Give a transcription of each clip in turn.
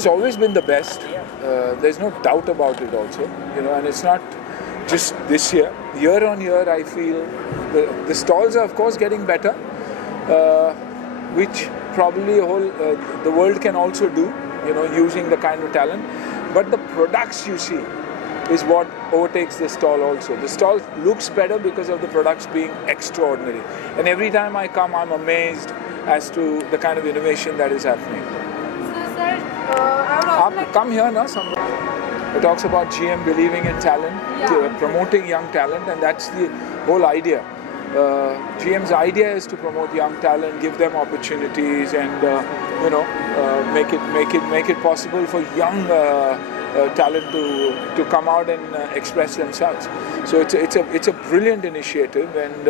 has always been the best. There's no doubt about it also, and it's not just this year. Year on year, I feel the stalls are of course getting better, which probably the world can also do, using the kind of talent. But the products you see is what overtakes the stall also. The stall looks better because of the products being extraordinary. And every time I come, I'm amazed as to the kind of innovation that is happening. So, sir, I would also like Come here now. It talks about GM believing in talent, promoting young talent, and that's the whole idea. GM's idea is to promote young talent, give them opportunities, and make it possible for young talent to come out and express themselves. So it's a brilliant initiative, and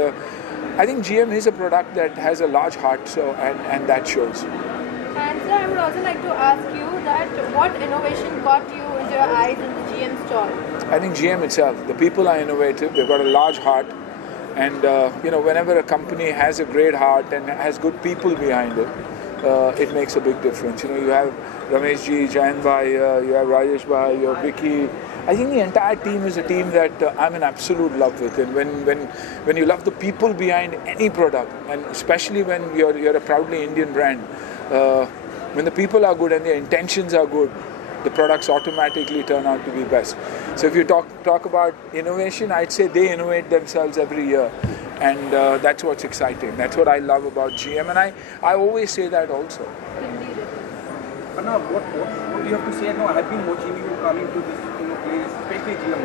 I think GM is a product that has a large heart. So and that shows. And sir, I would also like to ask you that what innovation caught you into your eyes in the GM stall? I think GM itself, the people are innovative. They've got a large heart, and whenever a company has a great heart and has good people behind it, it makes a big difference. You have Ramesh ji, Jayan bhai, you have Rajesh bhai, you have Vicky. I think the entire team is a team that I'm in absolute love with. And when you love the people behind any product, and especially when you're a proudly Indian brand, when the people are good and their intentions are good, the products automatically turn out to be best. So if you talk about innovation, I'd say they innovate themselves every year. And that's what's exciting. That's what I love about GM. And I always say that also. Anna, what do you have to say? No, I have been watching you coming to this place, especially GM.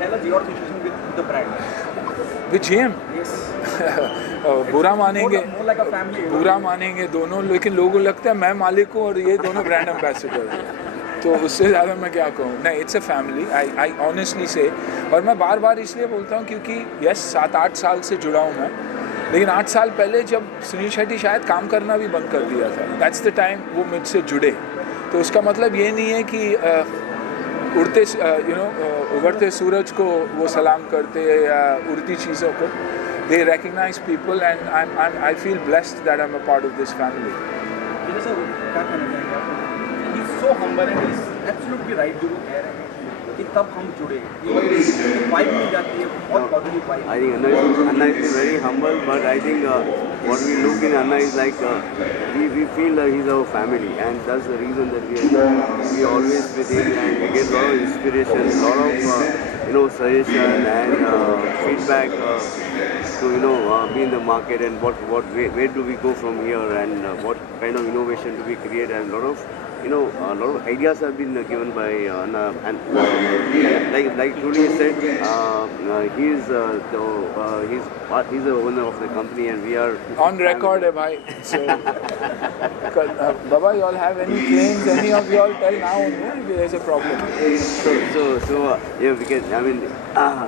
Tell us your situation with the brand. With GM? Yes. बुरा मानेंगे, more like a family. बुरा मानेंगे दोनों, लेकिन लोगों लगता है मैं मालिक हूँ और ये दोनों ब्रांड एम्बेसडर हैं. तो उससे ज़्यादा मैं क्या कहूँ. नहीं, it's a family. I honestly से, और मैं बार बार इसलिए बोलता हूँ क्योंकि 7-8 साल से जुड़ा हूँ मैं, लेकिन 8 साल पहले जब सुनील शेट्टी शायद काम करना भी बंद कर दिया था, दैट्स द टाइम वो मुझसे जुड़े. तो उसका मतलब ये नहीं है कि उभरते सूरज को वो सलाम करते या उड़ती चीज़ों को. They recognize people, and I feel blessed that I'm a part of this family. He's so humble and he's absolutely right. जो वो कह रहे हैं कि तब हम जुड़े. वाइब मिल जाती है, बहुत positive vibe. I think Anna is very humble, but I think what we look in Anna is like we feel that he's our family, and that's the reason that we are always with him, and we get a lot of inspiration, a lot of suggestion and feedback to be in the market, and where do we go from here, and what kind of innovation do we create, and a lot of ideas have been given by Anna, and like Truly said, he's the owner of the company, and we are on record, bhai. So, Baba, you all have any claims? Any of you all tell now? There's a problem. So yeah, we can. I mean,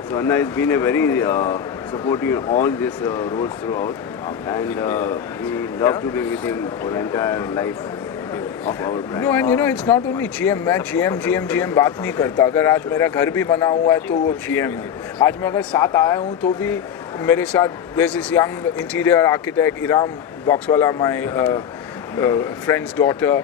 so Anna has been a very supportive in all these roles throughout, and we love to be with him for the entire life of our brand. No, and it's not only GM. मैं GM बात नहीं करता. अगर आज मेरा घर भी बना हुआ है तो वो GM है. आज मैं अगर साथ आया हूँ तो भी मेरे साथ there's this young interior architect Iram Boxwala, my friend's daughter,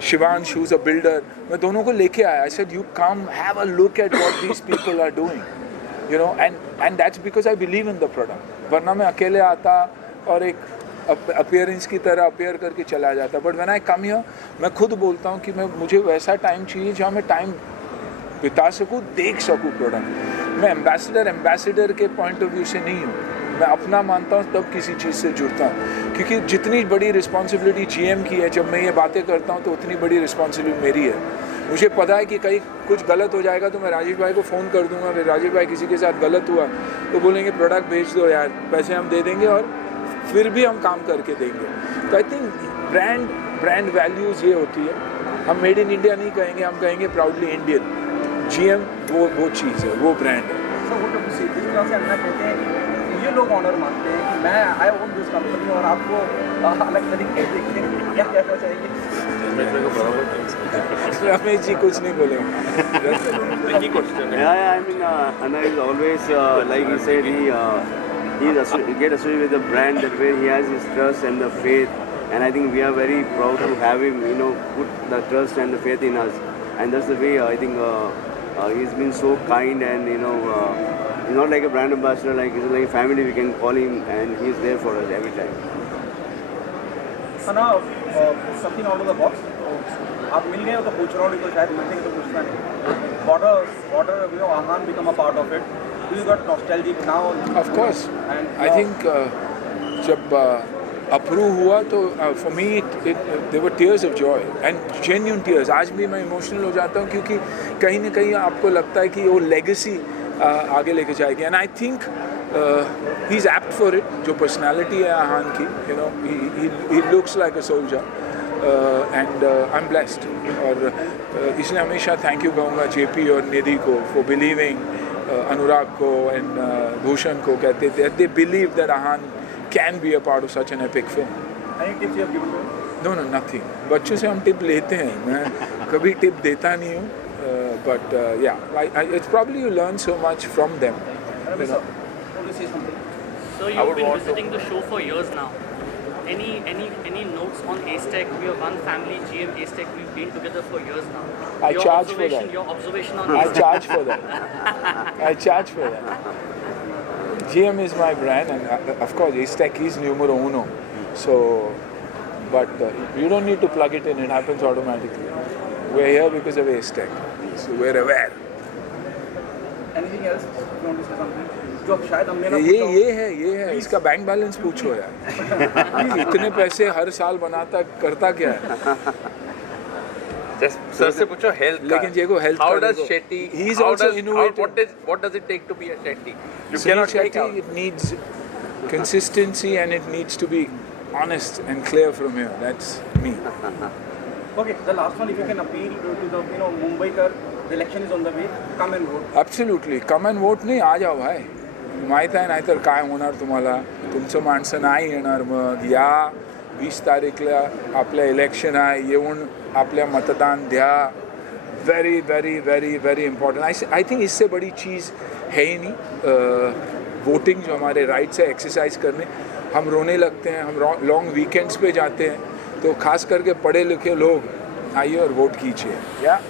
Shivansh, who's a builder. मैं दोनों को लेके आया. I said, you come, have a look at what these people are doing. And that's because I believe in the product. वरना मैं अकेले आता और एक अपीयरेंस की तरह अपीयर करके चला जाता. But when I come here, मैं खुद बोलता हूँ कि मुझे वैसा टाइम चाहिए जहाँ मैं टाइम बिता सकूँ, देख सकूँ प्रोडक्ट. मैं एम्बेसडर के पॉइंट ऑफ व्यू से नहीं हूँ. मैं अपना मानता हूँ तब किसी चीज़ से जुड़ता हूँ, क्योंकि जितनी बड़ी रिस्पॉन्सिबिलिटी GM की है, जब मैं ये बातें करता हूँ तो उतनी बड़ी रिस्पॉन्सिबिलिटी मेरी है. मुझे पता है कि कहीं कुछ गलत हो जाएगा तो मैं राजेश भाई को फ़ोन कर दूंगा. फिर राजेश भाई किसी के साथ गलत हुआ तो बोलेंगे प्रोडक्ट भेज दो यार, पैसे हम दे देंगे और फिर भी हम काम करके देंगे. तो आई थिंक ब्रांड वैल्यूज़ ये होती है. हम मेड इन इंडिया नहीं कहेंगे, हम कहेंगे प्राउडली इंडियन. GM वो चीज़ है, वो ब्रांड है. सर वो तो जिस तरह से अन्ना कहते हैं, ये लोग ऑनर मानते हैं कि मैं आई ओन दिस कंपनी, और आपको अलग तरीके से देखते हैं. क्या कहना चाहेंगे? रमेश जी कुछ नहीं बोलेंगे. Yeah, I mean, Anna is always, like he said, he get associated with the brand that where he has his trust and the faith and I think we are very proud to have him, put the trust and the faith in us, and that's the way I think he's been so kind, and he's not like a brand ambassador, like he's like a family. We can call him, and he's there for us every time. now something out of the box. आप मिल गए हो तो पूछ रहा हूँ, तो शायद मिलने तो पूछना नहीं. Border, Ahan become a part of it. Do you got nostalgic now? Of course. And I think जब अप्रूव हुआ तो for me there were tears of joy and genuine tears. आज भी मैं इमोशनल हो जाता हूँ क्योंकि कहीं ना कहीं आपको लगता है कि वो लेगेसी आगे लेके जाएगी. And I think he's apt for it. जो पर्सनालिटी है आहान की, he looks like a soldier. And I'm blessed. और इसलिए हमेशा थैंक यू कहूँगा जेपी और निधि को for believing, अनुराग को and भूषण को कहते थे they believe that Ahan can be a part of such an epic film. any tips you have given to him? No, nothing. बच्चों से हम टिप लेते हैं, मैं कभी टिप देता नहीं हूँ. But yeah, it's probably you learn so much from them. Want to say something? So you've been visiting the show for years now. Any notes on Acetech? We are one family, GM Acetech. We've been together for years now. I charge for that. Your observation on I Acetech. charge for that. I charge for that. GM is my brand, and of course Acetech is numero uno. So, but you don't need to plug it in; it happens automatically. We're here because of Acetech, so we're aware. Anything else? You want to say something? जो शायद हमने ना ये है इसका bank balance पूछो यार. इतने पैसे हर साल बनाता करता क्या है? सर से पूछो हेल्थ का. लेकिन ये को हेल्थ How का does देखो. Shetty? He's also innovative. What does it take to be a Shetty? You Sunil cannot take Shetty, out. it needs consistency and it needs to be honest and clear from here. That's me. Okay, the last one, if you can appeal to the Mumbaikar, the election is on the way. Come and vote. Absolutely. Come and vote नाही, आ जाओ भाई. माहीत आहे नाहीतर काय होणार तुम्हाला. तुमचं माणसं नाही येणार मग. या 20 तारीखला आपलं इलेक्शन आहे, येऊन आपल्या मतदान द्या. Very very very very important. I think इससे बड़ी चीज़ है ही नहीं. वोटिंग जो हमारे राइट्स है, एक्सरसाइज करने, हम रोने लगते हैं, हम लॉन्ग वीकेंड्स पे जाते हैं, तो खास करके पढ़े लिखे लोग आइए और वोट कीजिए. या